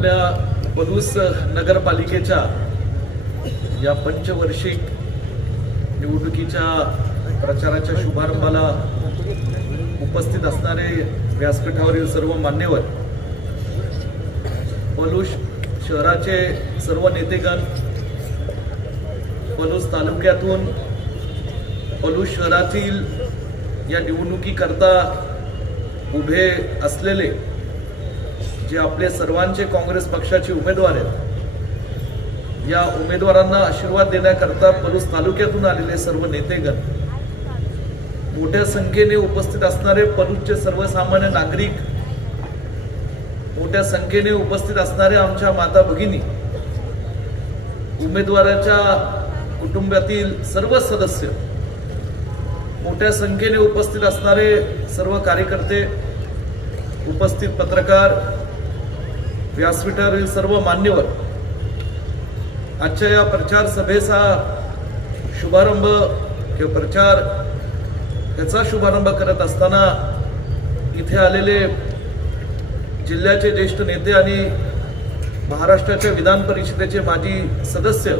आपल्या पलूस नगरपालिकेच्या या पंचवर्षिक निवडणुकीच्या प्रचाराच्या शुभारंभाला उपस्थित असणारे व्यासपीठावरील सर्व मान्यवर पलूस शहराचे सर्व नेतेगण पलूस तालुक्यातून पलूस शहरातील या निवडणुकीकरता उभे असलेले जे आपले सर्वांचे काँग्रेस पक्षाचे उमेदवार आहेत या उमेदवारांना आशीर्वाद देण्याकरता पलूस तालुक्यातून आलेले सर्व नेतेगण मोठ्या संख्येने उपस्थित असणारे पलूसचे सर्वसामान्य नागरिक मोठ्या संख्येने उपस्थित असणारे आमच्या माता भगिनी उमेदवाराच्या कुटुंबातील सर्व सदस्य मोठ्या संख्येने उपस्थित असणारे सर्व कार्यकर्ते उपस्थित पत्रकार व्यासपीठावरील सर्व मान्यवर आजच्या या प्रचार सभेचा शुभारंभ किंवा प्रचार याचा शुभारंभ करत असताना इथे आलेले जिल्ह्याचे ज्येष्ठ नेते आणि महाराष्ट्राच्या विधान परिषदेचे माजी सदस्य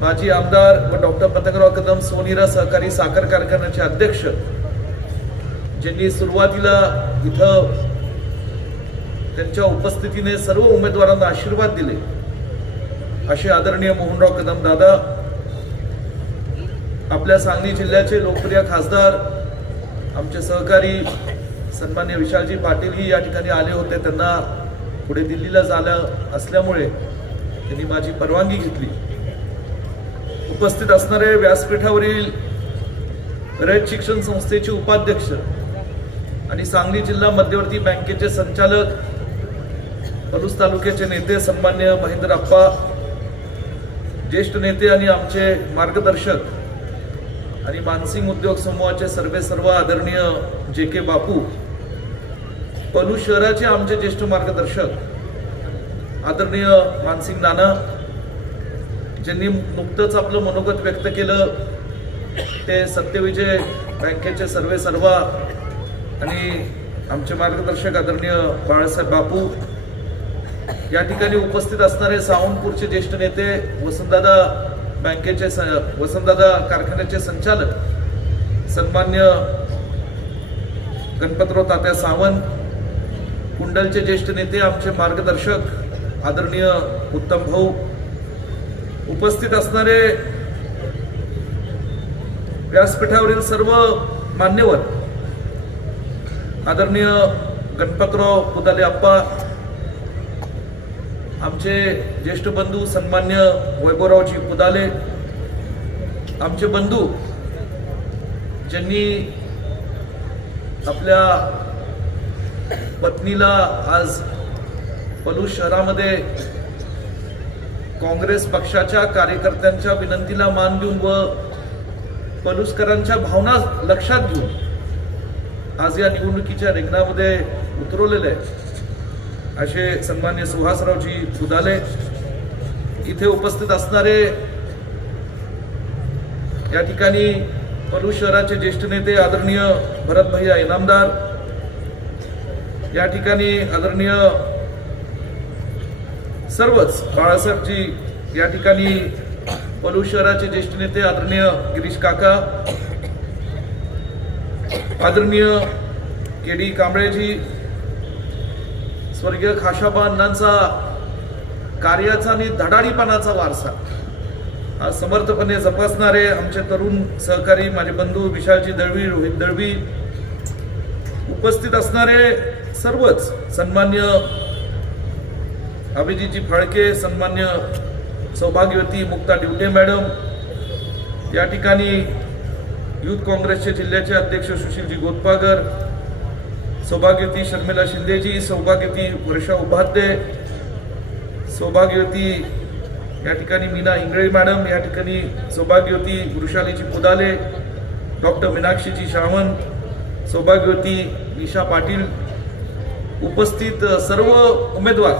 माजी आमदार व डॉक्टर पतंगराव कदम सोनीरा सहकारी साखर कारखान्याचे अध्यक्ष ज्यांनी सुरुवातीला इथं त्यांच्या उपस्थितीने सर्व उमेदवारांना आशीर्वाद दिले. असे आदरणीय मोहनराव कदम दादा आपल्या सांगली जिल्ह्याचे लोकप्रिय खासदार आमचे सहकारी सन्मान्य विशालजी पाटीलही या ठिकाणी आले होते. त्यांना पुढे दिल्लीला झालं असल्यामुळे त्यांनी माझी परवानगी घेतली. उपस्थित असणारे व्यासपीठावरील रयत शिक्षण संस्थेचे उपाध्यक्ष आणि सांगली जिल्हा मध्यवर्ती बँकेचे संचालक पलूस तालुक्याचे नेते सन्मान्य महेंद्र अप्पा ज्येष्ठ नेते आणि आमचे मार्गदर्शक आणि मानसिंग उद्योग समूहाचे सर्वे सर्व आदरणीय जे के बापू पलू शहराचे आमचे ज्येष्ठ मार्गदर्शक आदरणीय मानसिंग नाना ज्यांनी नुकतंच आपलं मनोगत व्यक्त केलं ते सत्यविजय बँकेचे सर्वे सर्वा आणि आमचे मार्गदर्शक आदरणीय बाळासाहेब बापू या ठिकाणी उपस्थित असणारे सावंतपूरचे ज्येष्ठ नेते वसंतदादा बँकेचे वसंतदादा कारखान्याचे संचालक सन्मान्य गणपतराव तात्या सावंत कुंडलचे ज्येष्ठ नेते आमचे मार्गदर्शक आदरणीय उत्तम भाऊ उपस्थित असणारे व्यासपीठावरील सर्व मान्यवर आदरणीय गणपतराव पुदाले आप्पा आमचे ज्येष्ठ बंधू सन्मान्य वैभवरावजी पुदाले आमचे बंधू ज्यांनी आपल्या पत्नीला आज पलू शहरामध्ये काँग्रेस पक्षाच्या कार्यकर्त्यांच्या विनंतीला मान देऊन व पलुसकरांच्या भावना लक्षात घेऊन आज या निवडणुकीच्या रिंगणामध्ये उतरवलेले आहे असे सन्मान्य सुहासरावजी उदाले इथे उपस्थित असणारे या ठिकाणी पलू शहराचे ज्येष्ठ नेते आदरणीय भरतभैया इनामदार या ठिकाणी आदरणीय सर्वच बाळासाहेबजी या ठिकाणी पलू शहराचे ज्येष्ठ नेते आदरणीय गिरीश काका आदरणीय के डी कांबळेजी स्वर्गीय खाशाबा अण्णांचा कार्याचा आणि धडाडीपणाचा वारसा. हा समर्थपणे जपासणारे आमचे तरुण सहकारी माझे बंधू विशालजी दळवी रोहित दळवी उपस्थित असणारे सर्वच सन्मान्य अभिजितजी फाळके सन्मान्य सौभाग्यवती मुक्ता डिवटे मॅडम या ठिकाणी युथ काँग्रेसचे जिल्ह्याचे अध्यक्ष सुशीलजी गोतपागर सौभाग्यवती शर्मिला शिंदेजी सौभाग्यवती वर्षा उपाध्ये सौभाग्यवती या ठिकाणी मीना इंगळे मॅडम या ठिकाणी सौभाग्यवती वृषालीजी पुदाले डॉक्टर मीनाक्षीजी सावंत सौभाग्यवती निशा पाटील उपस्थित सर्व उमेदवार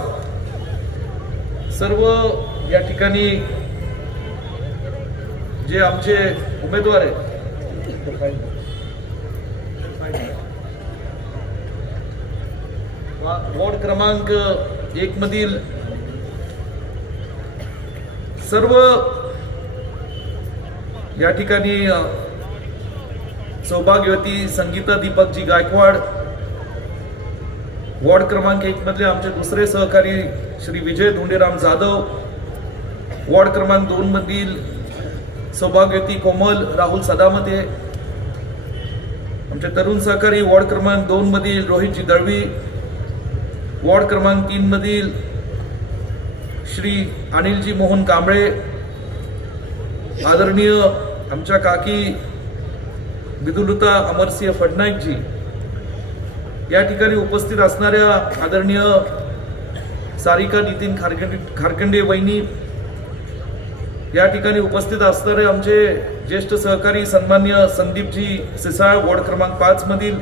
सर्व या ठिकाणी जे आमचे उमेदवार आहेत वॉर्ड क्रमांक एक मधील सर्व या ठिकाणी सौभाग्यवती संगीता दीपकजी गायकवाड वॉर्ड क्रमांक एक मधले आमचे दुसरे सहकारी श्री विजय धोंडेराम जाधव वॉर्ड क्रमांक दोन मधील सौभाग्यवती कोमल राहुल सदामते आमचे तरुण सहकारी वॉर्ड क्रमांक दोन मधील रोहितजी दळवी वॉर्ड क्रमांक तीनमधील श्री अनिलजी मोहन कांबळे आदरणीय आमच्या काकी विदुलता अमरसिंह फडनाईकजी या ठिकाणी उपस्थित असणाऱ्या आदरणीय सारिका नितीन खारखंडे खारखंडे वहिनी या ठिकाणी उपस्थित असणारे आमचे ज्येष्ठ सहकारी सन्मान्य संदीपजी सिसाळ वॉर्ड क्रमांक पाच मधील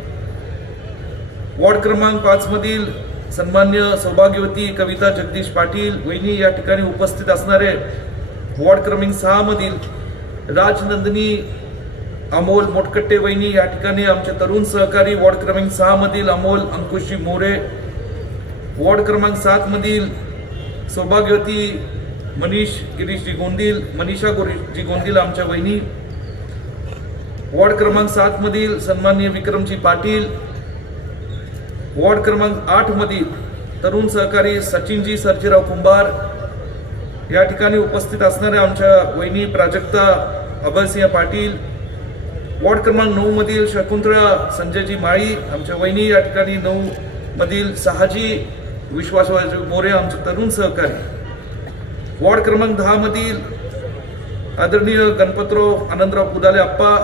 वॉर्ड क्रमांक पाच मधील सन्मान्य सौभाग्यवती कविता जगदीश पाटील वहिनी या ठिकाणी उपस्थित असणारे वॉर्ड क्रमांक सहा मधील राजनंदिनी अमोल मोटकट्टे वहिनी या ठिकाणी आमचे तरुण सहकारी वॉर्ड क्रमांक सहा मधील अमोल अंकुशी मोरे वॉर्ड क्रमांक सात मधील सौभाग्यवती मनीष गिरीशजी गोंदील मनीषा गोरीजी गोंदील आमच्या वहिनी वॉर्ड क्रमांक सात मधील सन्माननीय विक्रमजी पाटील वॉर्ड क्रमांक आठ मधील तरुण सहकारी सचिनजी सर्जीराव कुंभार या ठिकाणी उपस्थित असणाऱ्या आमच्या वहिनी प्राजक्ता अभयसिंह पाटील वॉर्ड क्रमांक नऊ मधील शकुंतळा संजयजी माळी आमच्या वहिनी या ठिकाणी नऊ मधील सहाजी विश्वासवाजी मोरे आमचे तरुण सहकारी. वॉर्ड क्रमांक दहा मधील आदरणीय गणपतराव आनंदराव पुदाले आप्पा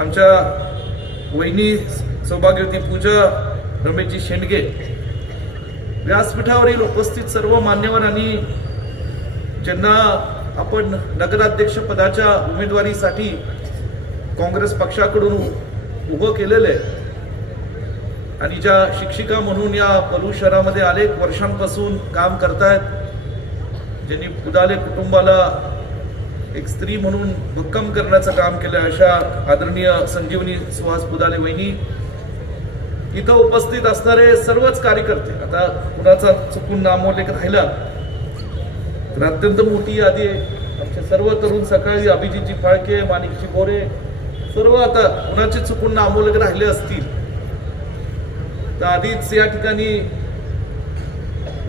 आमच्या वहिनी सौभाग्यवती पूजा रमेशजी शेंडगे व्यासपीठावरील उपस्थित सर्व मान्यवरांनी ज्यांना आपण नगराध्यक्ष पदाच्या उमेदवारीसाठी काँग्रेस पक्षाकडून उभं केलेलं आहे. आणि ज्या शिक्षिका म्हणून या पलू शहरामध्ये अनेक वर्षांपासून काम करतायत ज्यांनी पुदाले कुटुंबाला एक स्त्री म्हणून भक्कम करण्याचं काम केलं अशा आदरणीय संजीवनी सुहास पुदाले वहिनी इथं उपस्थित असणारे सर्वच कार्यकर्ते आता कुणाचा चुकून नामोल्लेख राहिला तर अत्यंत मोठी यादी आहे. आमचे सर्व तरुण सकाळी अभिजितजी फाळके माणिकजी बोरे सर्व आता कुणाचे चुकून नामोल्लेख राहिले असतील तर आधीच या ठिकाणी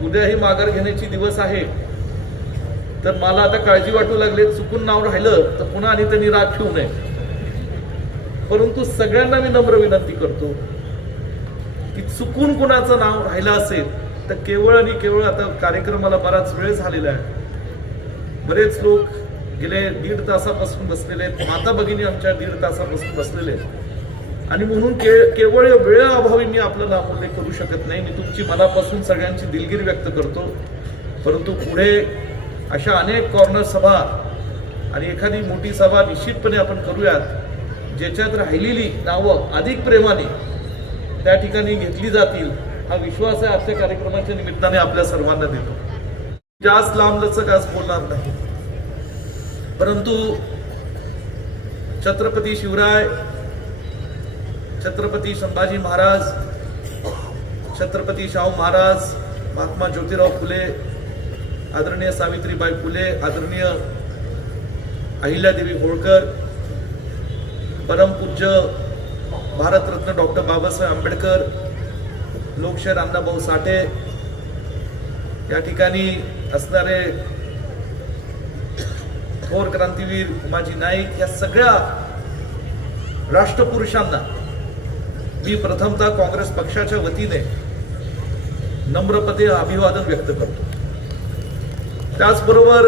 उद्याही माघार घेण्याची दिवस आहे. तर मला आता काळजी वाटू लागले चुकून नाव राहिलं तर पुन्हा आणि त्यांनी राग ठेवू नये. परंतु सगळ्यांना मी नम्र विनंती करतो की चुकून कुणाचं नाव राहिलं असेल तर केवळ आणि केवळ आता कार्यक्रमाला बराच वेळ झालेला आहे. बरेच लोक गेले दीड तासापासून बसलेले आहेत. माता भगिनी आमच्या दीड तासापासून बसलेले आहेत. आणि म्हणून के केवळ वेळेअभावी मी आपलं नामोल्लेख करू शकत नाही. मी तुमची मनापासून सगळ्यांची दिलगिरी व्यक्त करतो. परंतु पुढे अशा अनेक कॉर्नर सभा आणि एखादी मोठी सभा निश्चितपणे आपण करूयात ज्याच्यात राहिलेली नावं अधिक प्रेमाने त्या ठिकाणी घेतली जातील हा विश्वास आहे आजच्या कार्यक्रमाच्या निमित्ताने आपल्या सर्वांना देतो. जास्त लांब लचक आज बोलणार नाही. परंतु छत्रपती शिवराय छत्रपती संभाजी महाराज छत्रपती शाहू महाराज महात्मा ज्योतिराव फुले आदरणीय सावित्रीबाई फुले आदरणीय अहिल्यादेवी होळकर परमपूज्य भारतरत्न डॉक्टर बाबासाहेब आंबेडकर लोकशाहीर अण्णाभाऊ साठे या ठिकाणी असणारे थोर क्रांतीवीर उमाजी नाईक या सगळ्या राष्ट्रपुरुषांना मी प्रथमतः काँग्रेस पक्षाच्या वतीने नम्रपदे अभिवादन व्यक्त करतो. त्याचबरोबर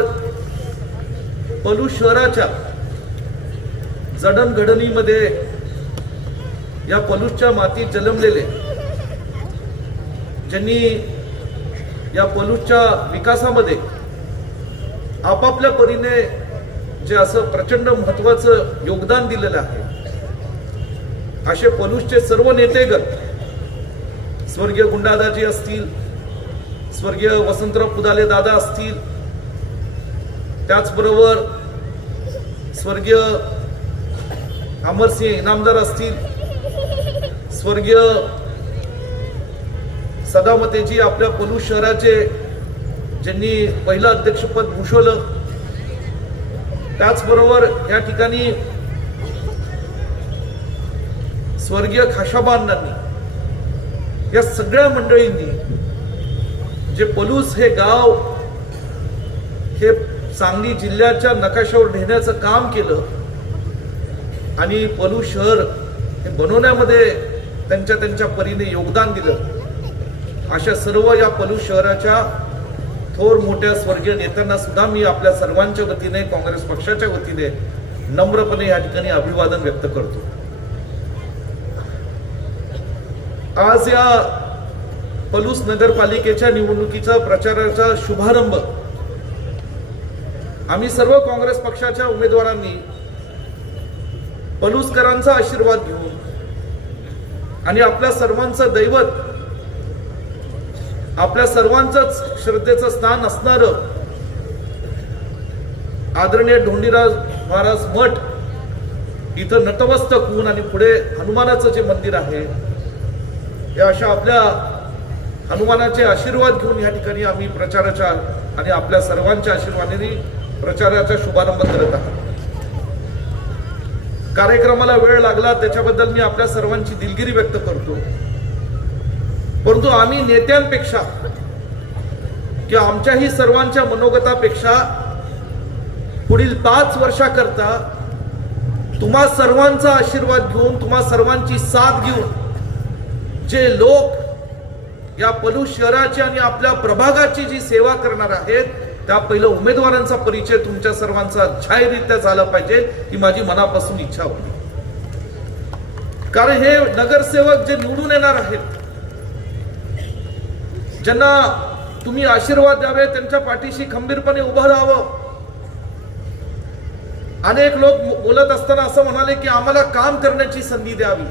पलू शहराच्या जडणघडणीमध्ये या पलूसच्या मातीत जन्मलेले. ज्यांनी या पलूसच्या विकासामध्ये आपापल्या परीने जे असं प्रचंड महत्वाचं योगदान दिलेलं आहे असे पलूसचे सर्व नेतेगण स्वर्गीय गुंडादाजी असतील स्वर्गीय वसंतराव पुदाले दादा असतील त्याचबरोबर स्वर्गीय अमरसिंह इनामदार असतील स्वर्गीय सदामतेजी आपल्या पलू शहराचे ज्यांनी पहिलं अध्यक्षपद भूषवलं त्याचबरोबर या ठिकाणी स्वर्गीय खाशाबांनांनी या सगळ्या मंडळींनी जे पलूस हे गाव हे सांगली जिल्ह्याच्या नकाशावर नेण्याचं काम केलं आणि पलू शहर हे बनवण्यामध्ये त्यांच्या त्यांच्या परीने योगदान दिलं. अशा सर्व या पलू शहराच्या थोर मोठ्या स्वर्गीय नेत्यांना सुद्धा मी आपल्या सर्वांच्या वतीने काँग्रेस पक्षाच्या वतीने नम्रपणे या ठिकाणी अभिवादन व्यक्त करतो. आज या पलूस नगरपालिकेच्या निवडणुकीचा प्रचाराचा शुभारंभ आम्ही सर्व काँग्रेस पक्षाच्या उमेदवारांनी पलूसकरांचा आशीर्वाद घेऊन आणि आपल्या सर्वांचं दैवत आपल्या सर्वांचंच श्रद्धेचं स्थान असणार आदरणीय ढोंडीराज महाराज मठ इथं नतमस्तक होऊन आणि पुढे हनुमानाचं जे मंदिर आहे या अशा आपल्या हनुमानाचे आशीर्वाद घेऊन या ठिकाणी आम्ही प्रचाराच्या आणि आपल्या सर्वांच्या आशीर्वादाने प्रचाराचा शुभारंभ करत आहोत. कार्यक्रमाला वेळ लागला त्याच्याबद्दल मी आपल्या सर्वांची दिलगिरी व्यक्त करतो. परंतु आम्ही नेत्यांपेक्षा किंवा आमच्याही सर्वांच्या मनोगतापेक्षा पुढील पाच वर्षाकरता तुम्हा सर्वांचा आशीर्वाद घेऊन तुम्हा सर्वांची साथ घेऊन जे लोक या पलू शहराची आणि आपल्या प्रभागाची जी सेवा करणार आहेत त्या पहिलं उमेदवारांचा परिचय तुमच्या सर्वांचा जाहीररित्या झाला पाहिजे ही माझी मनापासून इच्छा होती. कारण हे नगरसेवक जे निवडून येणार आहेत ज्यांना तुम्ही आशीर्वाद द्यावे त्यांच्या पाठीशी खंबीरपणे उभं राहावं. अनेक लोक बोलत असताना असं म्हणाले की आम्हाला काम करण्याची संधी द्यावी.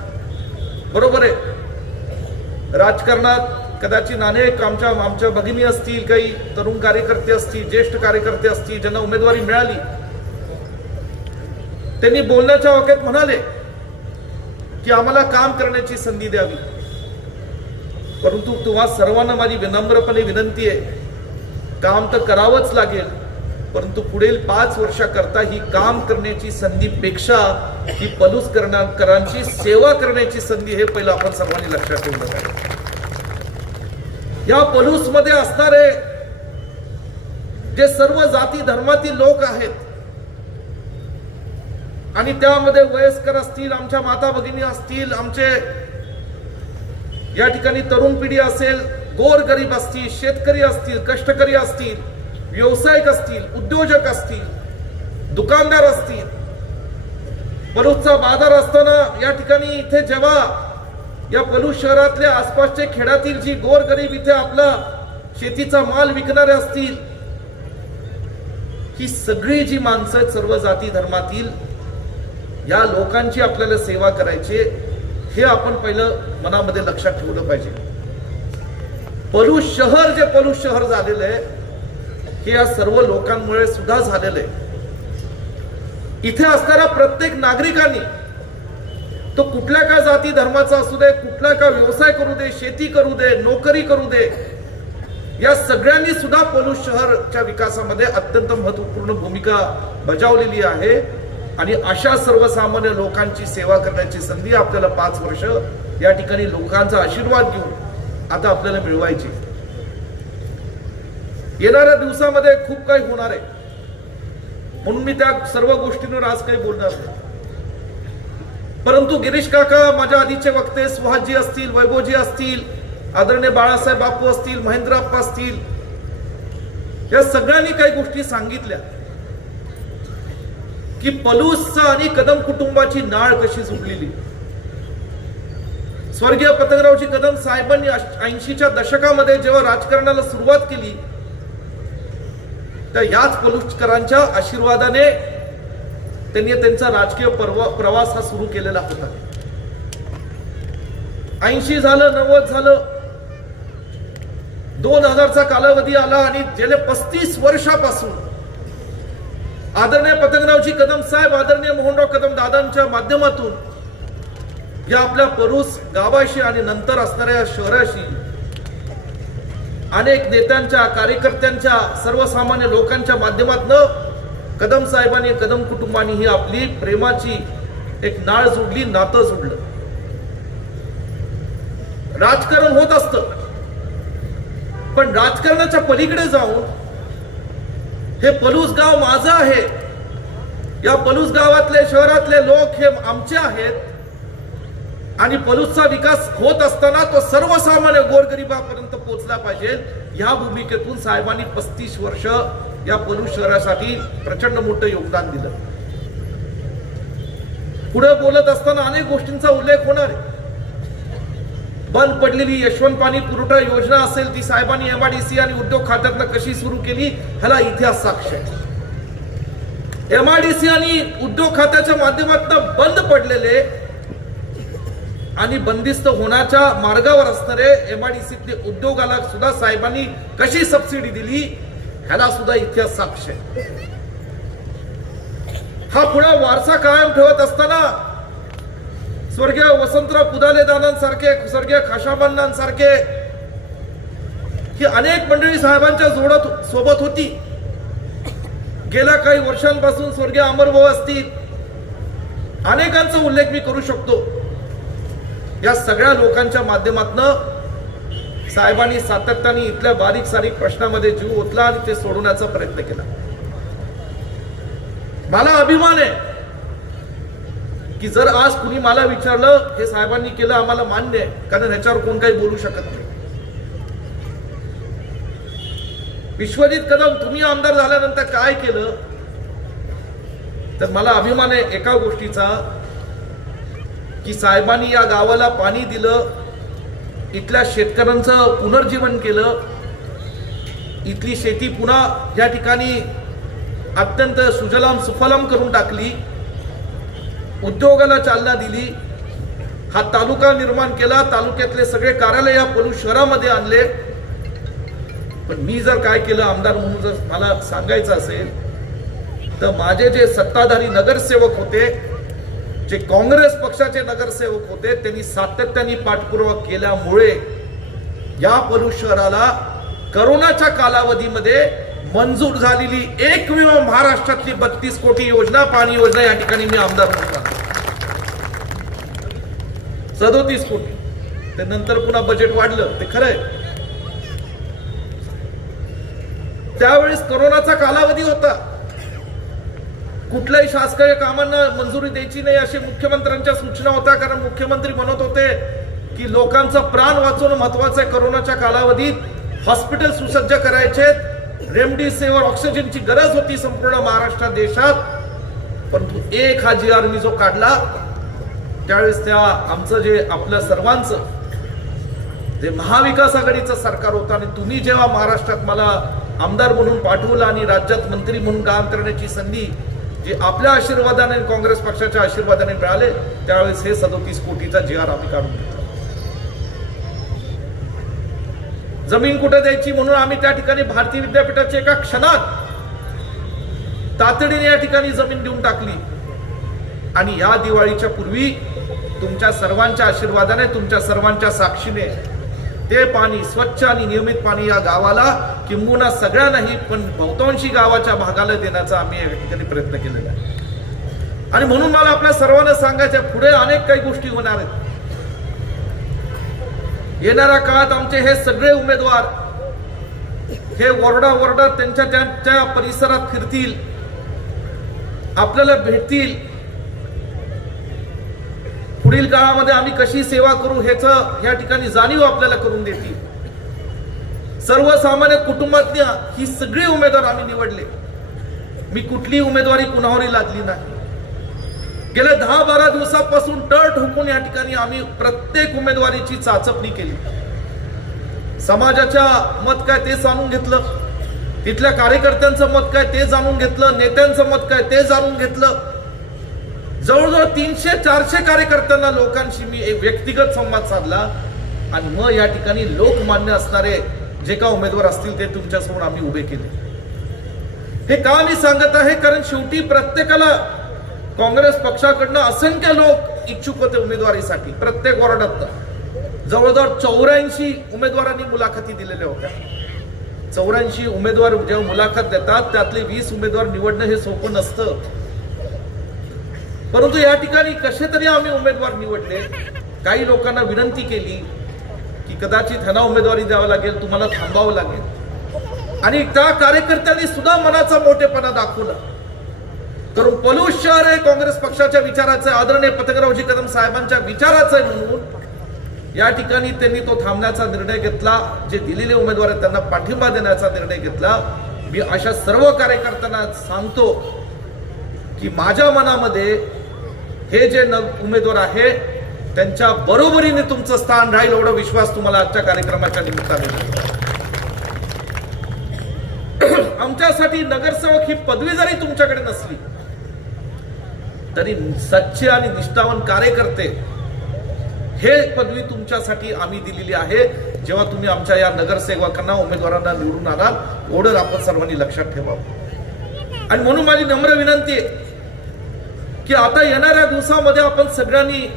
बरोबर आहे. राजकारणात कदाचित अनेक आमच्या आमच्या भगिनी असतील काही तरुण कार्यकर्ते असतील ज्येष्ठ कार्यकर्ते असतील ज्यांना उमेदवारी मिळाली. त्यांनी बोलण्याच्या वाक्यात म्हणाले की आम्हाला काम करण्याची संधी द्यावी. परंतु तुम्हा सर्वांना माझी विनम्रपणे विनंती आहे काम तर करावंच लागेल परंतु पुढील पाच वर्षाकरता ही काम करण्याची संधीपेक्षा ही पलूस करणाकरांची सेवा करण्याची संधी हे पहिलं आपण सर्वांनी लक्षात ठेवलं पाहिजे या पलूसमध्ये असणारे जे सर्व जाती धर्मातील लोक आहेत आणि त्यामध्ये वयस्कर असतील आमच्या माता भगिनी असतील आमचे या ठिकाणी तरुण पिढी असेल गोर गरीब असतील शेतकरी असतील कष्टकरी असतील व्यावसायिक असतील उद्योजक असतील दुकानदार असतील. पलूसचा बाजार असताना या ठिकाणी इथे जेव्हा या पलूस शहरातल्या आसपासच्या खेड्यातील जी गोरगरीब इथे आपला शेतीचा माल विकणारे असतील ही सगळी जी माणसं आहेत सर्व जाती धर्मातील या लोकांची आपल्याला सेवा करायची हे आपण पहिलं मनामध्ये लक्षात ठेवलं पाहिजे. पलूस शहर जे पलूस शहर झालेलं आहे हे या सर्व लोकांमुळे सुद्धा झालेलं आहे. इथे असणाऱ्या प्रत्येक नागरिकांनी तो कुठल्या का जाती धर्माचा असू दे कुठला का व्यवसाय करू दे शेती करू दे नोकरी करू दे या सगळ्यांनी सुद्धा पलूस शहरच्या विकासामध्ये अत्यंत महत्त्वपूर्ण भूमिका बजावलेली आहे. आणि अशा सर्वसामान्य लोकांची सेवा करण्याची संधी आपल्याला पाच वर्ष या ठिकाणी लोकांचा आशीर्वाद घेऊन आता आपल्याला मिळवायची येणाऱ्या दिवसामध्ये खूप काही होणार आहे. म्हणून मी त्या सर्व गोष्टींवर आज काही बोलणार नाही. परंतु गिरीश काका माझ्या आधीचे वक्ते सुहासजी असतील वैभवजी असतील आदरणीय बाळासाहेब बापू असतील महेंद्रप्पा असतील या सगळ्यांनी काही गोष्टी सांगितल्या. की पलूसचा आणि कदम कुटुंबाची नाळ कशी जुडलेली. स्वर्गीय पतंगरावजी कदम साहेबांनी ऐंशीच्या दशकामध्ये जेव्हा राजकारणाला सुरुवात केली तर याच पलुसकरांच्या आशीर्वादाने त्यांनी त्यांचा राजकीय प्रवास हा सुरू केलेला होता. ऐंशी झालं नव्वद झालं दोन हजारचा कालावधी आला आणि गेले पस्तीस वर्षापासून आदरणीय पतंगरावजी कदम साहेब आदरणीय मोहनराव कदम दादांच्या माध्यमातून या आपल्या परूस गावाशी आणि नंतर असणाऱ्या शहराशी अनेक नेत्यांच्या कार्यकर्त्यांच्या सर्वसामान्य लोकांच्या माध्यमातून कदम साहेबांनी कदम कुटुंबाने ही आपली प्रेमाची एक नाळ सोडली नातं सोडलं राजकारण होत असत. पण राजकारणाच्या पलीकडे जाऊन हे पलूस गाव माझं आहे. या पलूस गावातले शहरातले लोक हे आमचे आहेत. आणि पलूसचा विकास होत असताना तो सर्वसामान्य गोरगरिबापर्यंत पोहोचला पाहिजे. या भूमिकेतून साहेबांनी पस्तीस वर्ष या पलूस शहरासाठी प्रचंड मोठं योगदान दिलं. पुढे बोलत असताना अनेक गोष्टींचा उल्लेख होणार आहे. बंद पडलेली यशवंत पाणी पुरवठा योजना असेल ती साहेबांनी एमआयडीसी आणि उद्योग खात्यातनं कशी सुरू केली ह्याला इतिहास साक्ष आहे. एमआयडीसी आणि उद्योग खात्याच्या माध्यमातून बंद पडलेले आणि बंदिस्त होण्याच्या मार्गावर असणारे एमआयडीसीतले उद्योगाला सुद्धा साहेबांनी कशी सबसिडी दिली ह्याला सुद्धा इतिहास साक्ष आहे हा पुढा वारसा कायम ठेवत असताना स्वर्गीय वसंतराव पुदाले दादांसारखे स्वर्गीय खाशाबंदांसारखे ही अनेक मंडळी साहेबांच्या जोडत सोबत होती. गेल्या काही वर्षांपासून स्वर्गीय अमरभाऊ असतील. अनेकांचा उल्लेख मी करू शकतो. या सगळ्या लोकांच्या माध्यमातनं साहेबांनी सातत्याने इथल्या बारीक सारीक प्रश्नामध्ये जीव ओतला आणि ते सोडवण्याचा प्रयत्न केला. मला अभिमान आहे की जर आज कुणी मला विचारलं हे साहेबांनी केलं आम्हाला मान्य आहे कारण ह्याच्यावर कोण काही बोलू शकत नाही. विश्वजित कदम तुम्ही आमदार झाल्यानंतर काय केलं? तर मला अभिमान आहे एका गोष्टीचा की साहेबांनी या गावाला पाणी दिलं इथल्या शेतकऱ्यांचं पुनर्जीवन केलं. इथली शेती पुन्हा या ठिकाणी अत्यंत सुजलाम सुफलाम करून टाकली. उद्योगाला चालना दिली. हा तालुका निर्माण केला. तालुक्यातले सगळे कार्यालय या पलू शहरामध्ये आणले. पण मी जर काय केलं आमदार म्हणून जर मला सांगायचं असेल तर माझे जे सत्ताधारी नगरसेवक होते जे काँग्रेस पक्षाचे नगरसेवक होते त्यांनी सातत्याने पाठपुरावा केल्यामुळे या पलू शहराला करोनाच्या कालावधीमध्ये मंजूर झालेली एकमेव महाराष्ट्रातली बत्तीस कोटी योजना पाणी योजना या ठिकाणी मी आमदार म्हणून सदोतीस कोटी. ते नंतर पुन्हा बजेट वाढलं ते खरंय त्यावेळेस करोनाचा कालावधी होता. कुठल्याही शासकीय कामांना मंजुरी द्यायची नाही अशी मुख्यमंत्र्यांच्या सूचना होत्या. कारण मुख्यमंत्री म्हणत होते की लोकांचा प्राण वाचवणं महत्वाचं आहे. करोनाच्या कालावधीत हॉस्पिटल सुसज्ज करायचे. रेमडेसिवीर ऑक्सिजनची गरज होती संपूर्ण महाराष्ट्र देशात. परंतु एक हा जी आर मी जो काढला त्यावेळेस त्या आमचं जे आपल्या सर्वांचं जे महाविकास आघाडीचं सरकार होतं आणि तुम्ही जेव्हा महाराष्ट्रात मला आमदार म्हणून पाठवलं आणि राज्यात मंत्री म्हणून काम करण्याची संधी जे आपल्या आशीर्वादाने काँग्रेस पक्षाच्या आशीर्वादाने मिळाले त्यावेळेस हे सदोतीस कोटीचा जी आर आम्ही काढून घेतला. जमीन कुठे द्यायची म्हणून आम्ही त्या ठिकाणी भारतीय विद्यापीठाच्या एका क्षणात तातडीने या ठिकाणी जमीन देऊन टाकली. आणि या दिवाळीच्या पूर्वी तुमच्या सर्वांच्या आशीर्वादाने तुमच्या सर्वांच्या साक्षीने ते पाणी स्वच्छ आणि नियमित पाणी या गावाला किंबहुना सगळ्यांनाही पण बहुतांशी गावाच्या भागाला देण्याचा आम्ही या ठिकाणी प्रयत्न केलेला आहे. आणि म्हणून मला आपल्या सर्वांना सांगायचं पुढे अनेक काही गोष्टी होणार आहेत. येणाऱ्या काळात आमचे हे सगळे उमेदवार हे वरडा वरडा त्यांच्या त्यांच्या परिसरात फिरतील आपल्याला भेटतील. पुढील काळामध्ये आम्ही कशी सेवा करू ह्याच या ठिकाणी जाणीव आपल्याला करून देतील. सर्वसामान्य कुटुंबातल्या ही सगळी उमेदवार आम्ही निवडले. मी कुठली उमेदवारी कुणावरही लागली नाही. गेल्या दहा बारा दिवसापासून टळ ठोकून या ठिकाणी आम्ही प्रत्येक उमेदवारीची चाचपणी केली. समाजाच्या मत काय ते जाणून घेतलं. तिथल्या कार्यकर्त्यांचं मत काय ते जाणून घेतलं. नेत्यांचं मत काय ते जाणून घेतलं. जवळजवळ तीनशे चारशे कार्यकर्त्यांना लोकांशी मी एक व्यक्तिगत संवाद साधला. आणि मग या ठिकाणी लोकमान्य असणारे जे का उमेदवार असतील ते तुमच्यासमोर आम्ही उभे केले. हे का मी सांगत आहे? कारण शेवटी प्रत्येकाला काँग्रेस पक्षाकडनं असंख्य लोक इच्छुक होते उमेदवारीसाठी. प्रत्येक वॉर्डात जवळजवळ चौऱ्याऐंशी उमेदवारांनी मुलाखती दिलेल्या होत्या. चौऱ्याऐंशी उमेदवार जेव्हा मुलाखत देतात त्यातले वीस उमेदवार निवडणं हे सोपं नसतं. परंतु या ठिकाणी कसे तरी आम्ही उमेदवार निवडले. काही लोकांना विनंती केली की कदाचित ह्यांना उमेदवारी द्यावं लागेल तुम्हाला थांबावं लागेल. आणि त्या कार्यकर्त्यांनी सुद्धा मनाचा मोठेपणा दाखवला. कारण पलूस शहर हे काँग्रेस पक्षाच्या विचाराचं आदरणीय पतंगरावजी कदम साहेबांच्या विचाराचं आहे म्हणून. या ठिकाणी त्यांनी तो थांबण्याचा निर्णय घेतला जे दिलेले उमेदवार आहेत त्यांना पाठिंबा देण्याचा निर्णय घेतला. मी अशा सर्व कार्यकर्त्यांना सांगतो की माझ्या मनामध्ये हे जे न उमेदवार आहे त्यांच्या बरोबरीने तुमचं स्थान राहील एवढा विश्वास तुम्हाला आजच्या कार्यक्रमाच्या निमित्ताने आमच्यासाठी नगरसेवक ही पदवी जरी तुमच्याकडे नसली तरी सच्चे आणि निष्ठावान कार्यकर्ते हे पदवी तुमच्यासाठी आम्ही दिलेली आहे. जेव्हा तुम्ही आमच्या या नगरसेवकांना उमेदवारांना निवडून आणाल एवढं आपण सर्वांनी लक्षात ठेवावं. आणि म्हणून माझी नम्र विनंती आहे की आता येणाऱ्या दिवसामध्ये आपण सगळ्यांनी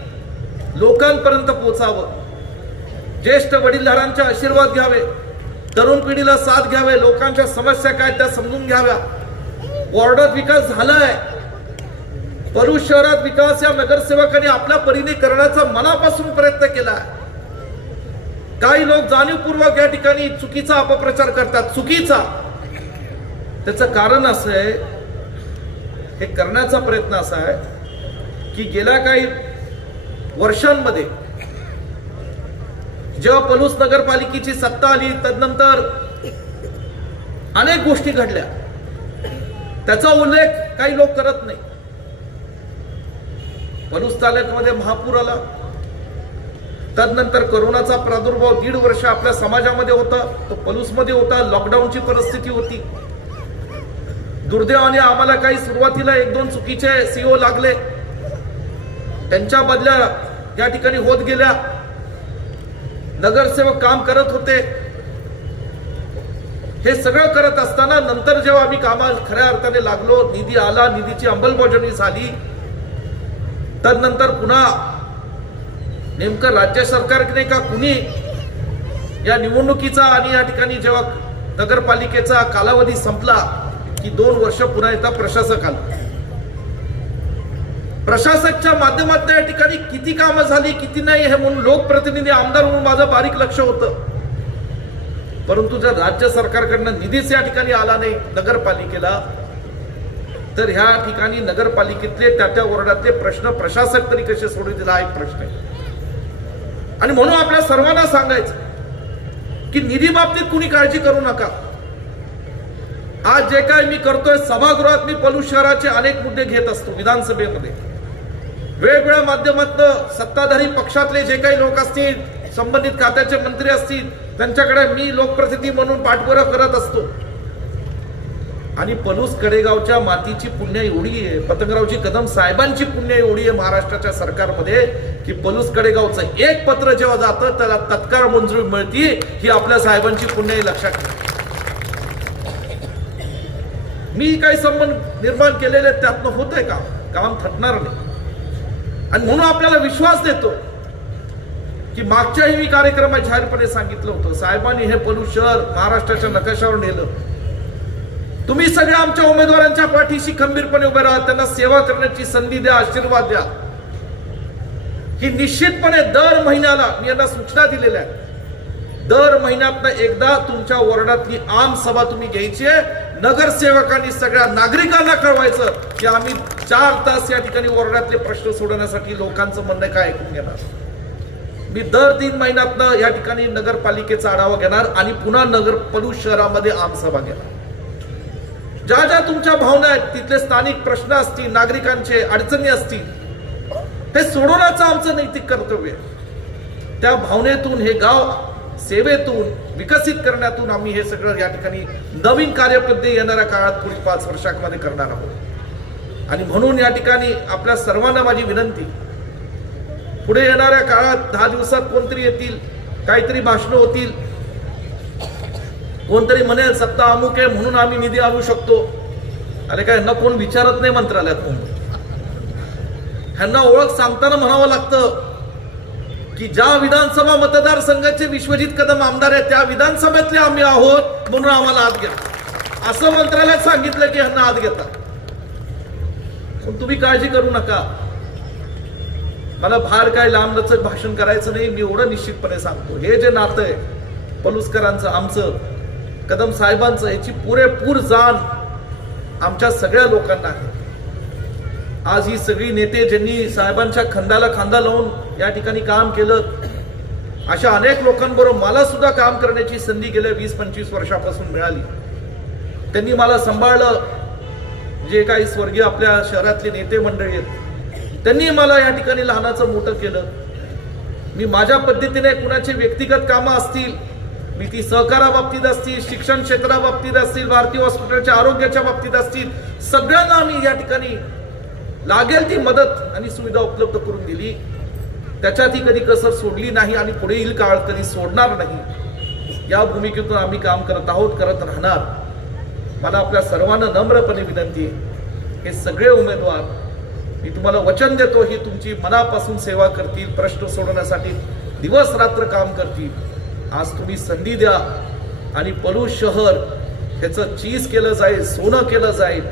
लोकांपर्यंत पोहोचावं. ज्येष्ठ वडीलधारांचे आशीर्वाद घ्यावे. तरुण पिढीला साथ घ्यावे. लोकांच्या समस्या काय त्या समजून घ्याव्या. वॉर्डात विकास झालाय. भरूच शहरात विकास या नगरसेवकांनी आपल्या परीने करण्याचा मनापासून प्रयत्न केला काही लोक जाणीवपूर्वक या ठिकाणी चुकीचा अपप्रचार करतात. चुकीचा. त्याचं कारण असं आहे हे करण्याचा प्रयत्न असा आहे की गेल्या काही वर्षांमध्ये जेव्हा पलूस नगरपालिकेची सत्ता आली तदनंतर अनेक गोष्टी घडल्या. त्याचा उल्लेख काही लोक करत नाही. पलूस तालुक्यामध्ये महापूर आला. तदनंतर करोनाचा प्रादुर्भाव दीड वर्ष आपल्या समाजामध्ये होता. तो पलूसमध्ये होता. लॉकडाऊनची परिस्थिती होती. दुर्दैवाने आम्हाला काही सुरुवातीला एक दोन चुकीचे सीओ लागले. त्यांच्या बदल्या या ठिकाणी होत गेल्या. नगरसेवक काम करत होते. हे सगळं करत असताना नंतर जेव्हा आम्ही कामा खऱ्या अर्थाने लागलो निधी आला निधीची अंमलबजावणी झाली. तदनंतर पुन्हा नेमकं राज्य सरकारने का कुणी या निवडणुकीचा आणि या ठिकाणी जेव्हा नगरपालिकेचा कालावधी संपला की दोन वर्ष पुन्हा एकदा प्रशासक आला प्रशासकच्या माध्यमातून या ठिकाणी किती कामं झाली किती नाही हे म्हणून लोकप्रतिनिधी आमदार म्हणून माझं बारीक लक्ष होतं. परंतु जर राज्य सरकारकडनं निधीच या ठिकाणी आला नाही नगरपालिकेला तर ह्या ठिकाणी नगरपालिकेतले त्या त्या वॉर्डातले प्रश्न प्रशासक तरी कसे सोडवतील हा एक प्रश्न आहे. आणि म्हणून आपल्या सर्वांना सांगायचं की निधी बाबतीत कुणी काळजी करू नका. आज जे काय मी करतोय सभागृहात मी पलू शहराचे अनेक मुद्दे घेत असतो विधानसभेमध्ये. वेगवेगळ्या माध्यमातून सत्ताधारी पक्षातले जे काही लोक असतील संबंधित खात्याचे मंत्री असतील त्यांच्याकडे मी लोकप्रतिनिधी म्हणून पाठपुरा करत असतो. आणि पलूस कडेगावच्या मातीची पुण्य एवढी आहे पतंगरावची कदम साहेबांची पुण्य एवढी आहे महाराष्ट्राच्या सरकारमध्ये की पलूस कडेगावचं एक पत्र जेव्हा जातं त्याला तत्काळ मंजुरी मिळती ही आपल्या साहेबांची पुण्य लक्षात ठेवा. मी काही संबंध निर्माण केलेले त्यातनं होत आहे का? काम थटणार नाही. आणि म्हणून आपल्याला विश्वास देतो की मागच्याही मी कार्यक्रमात जाहीरपणे सांगितलं होतं साहेबांनी हे पलू शहर महाराष्ट्राच्या नकाशावर नेलं. तुम्ही सगळे आमच्या उमेदवारांच्या पाठीशी खंबीरपणे उभे राहा त्यांना सेवा करण्याची संधी द्या आशीर्वाद द्या. ही निश्चितपणे दर महिन्याला मी यांना सूचना दिलेल्या आहेत. दर महिन्यातनं एकदा तुमच्या वॉर्डातली आम सभा तुम्ही घ्यायची आहे नगरसेवकांनी सगळ्या नागरिकांना कळवायचं की आम्ही चार तास या ठिकाणी ओरड्यातले प्रश्न सोडवण्यासाठी लोकांचं म्हणणं काय ऐकून घेणार? मी दर तीन महिन्यातनं या ठिकाणी नगरपालिकेचा आढावा घेणार आणि पुन्हा नगर पलू शहरामध्ये आमसभा घेणार. ज्या ज्या तुमच्या भावना आहेत तिथले स्थानिक प्रश्न असतील नागरिकांचे अडचणी असतील ते सोडवण्याचं आमचं नैतिक कर्तव्य आहे. त्या भावनेतून हे गाव सेवेतून विकसित करण्यातून आम्ही हे सगळं या ठिकाणी नवीन कार्यपद्धती येणाऱ्या काळात पुढील पाच वर्षांमध्ये करणार आहोत. आणि म्हणून या ठिकाणी आपल्या सर्वांना माझी विनंती पुढे येणाऱ्या काळात दहा दिवसात कोणतरी येतील काहीतरी भाषणं होतील कोणतरी म्हणेल सत्ता अमुक आहे म्हणून आम्ही निधी आणू शकतो. अरे काय ह्यांना कोण विचारत नाही मंत्रालयात कोण? ह्यांना ओळख सांगताना म्हणावं लागतं की ज्या विधानसभा मतदारसंघाचे विश्वजित कदम आमदार आहेत त्या विधानसभेतले आम्ही आहोत म्हणून आम्हाला आत घ्या. असं मंत्रालयात सांगितलं की ह्यांना आत घेता. पण तुम्ही काळजी करू नका. मला फार काय लांबलचक भाषण करायचं नाही मी एवढं निश्चितपणे सांगतो. हे जे नातं आहे पलुसकरांचं आमचं कदम साहेबांचं याची पुरेपूर जाण आमच्या सगळ्या लोकांना आहे. आज ही सगळी नेते ज्यांनी साहेबांच्या खंदाला खांदा लावून या ठिकाणी काम केलं. अशा अनेक लोकांबरोबर मला सुद्धा काम करण्याची संधी गेल्या वीस पंचवीस वर्षापासून मिळाली. त्यांनी मला सांभाळलं. जे काही स्वर्गीय आपल्या शहरातले नेते मंडळी आहेत त्यांनी मला या ठिकाणी लहानाचं मोठं केलं. मी माझ्या पद्धतीने कुणाचे व्यक्तिगत कामं असतील मी ती सहकाराबाबतीत असतील शिक्षण क्षेत्राबाबतीत असतील भारतीय हॉस्पिटलच्या आरोग्याच्या बाबतीत असतील सगळ्यांना आम्ही या ठिकाणी लागेल ती मदत आणि सुविधा उपलब्ध करून दिली. त्याच्यात ही कधी कसर सोडली नाही आणि पुढील काळ कधी सोडणार नाही. या भूमिकेतून आम्ही काम करत आहोत करत राहणार. मला आपल्या सर्वांना नम्रपणे विनंती आहे हे सगळे उमेदवार मी तुम्हाला वचन देतो ही तुमची मनापासून सेवा करतील प्रश्न सोडवण्यासाठी दिवस रात्र काम करतील. आज तुम्ही संधी द्या आणि पलू शहर ह्याचं चीज केलं जाईल सोनं केलं जाईल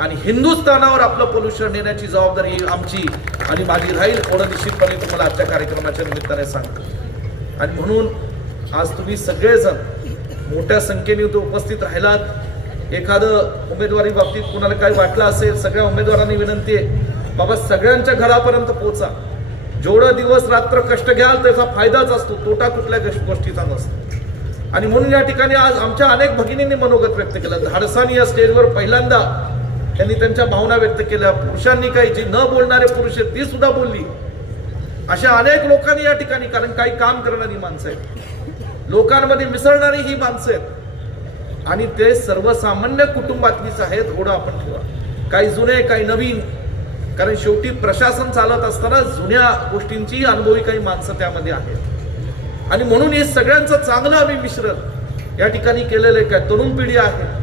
आणि हिंदुस्थानावर आपलं पोल्युशन नेण्याची जबाबदारी आमची. आणि माझी राहील एवढं निश्चितपणे तुम्हाला आजच्या कार्यक्रमाच्या निमित्ताने सांगतो. आणि म्हणून आज तुम्ही सगळेजण मोठ्या संख्येने इथे उपस्थित राहिलात. एखादं उमेदवारी बाबतीत कुणाला काही वाटलं असेल सगळ्या उमेदवारांनी विनंती आहे बाबा सगळ्यांच्या घरापर्यंत पोचा जेवढं दिवस रात्र कष्ट घ्याल त्याचा फायदाच असतो तोटा कुठल्या गोष्टीचा नसतो. आणि म्हणून या ठिकाणी आज आमच्या अनेक भगिनींनी मनोगत व्यक्त केलं. धाडसानी या स्टेजवर पहिल्यांदा त्यांनी त्यांच्या भावना व्यक्त केल्या. पुरुषांनी काही जी न बोलणारे पुरुष आहेत ती सुद्धा बोलली. अशा अनेक लोकांनी या ठिकाणी कारण काही काम करणारी माणसं आहेत. लोकांमध्ये मिसळणारी ही माणसं आहेत. आणि ते सर्वसामान्य कुटुंबातलीच आहेत एवढं आपण ठेवा. काही जुने काही नवीन. कारण शेवटी प्रशासन चालत असताना जुन्या गोष्टींची अनुभवी काही माणसं त्यामध्ये आहेत. आणि म्हणून हे सगळ्यांचं चांगलं आम्ही मिश्रण या ठिकाणी केलेलं आहे. काय तरुण पिढी आहे.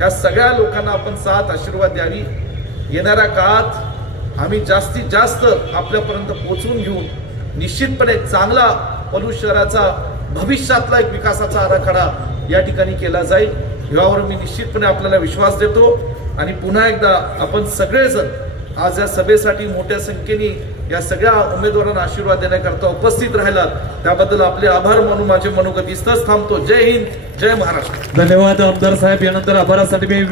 या सगळ्या लोकांना आपण साथ आशीर्वाद द्यावी. येणाऱ्या काळात आम्ही जास्तीत जास्त आपल्यापर्यंत पोहोचवून घेऊन निश्चितपणे चांगला पलू शहराचा भविष्यातला एक विकासाचा आराखडा या ठिकाणी केला जाईल. यावर मी निश्चितपणे आपल्याला विश्वास देतो. आणि पुन्हा एकदा आपण सगळेजण आज या सभेसाठी मोठ्या संख्येने या सगळ्या उमेदवारांना आशीर्वाद देण्याकरता उपस्थित राहिलात. त्याबद्दल आपले आभार मानून माझे मनोगत इथंच थांबतो. जय हिंद जय महाराष्ट्र. धन्यवाद आमदार साहेब. यानंतर आभारासाठी मी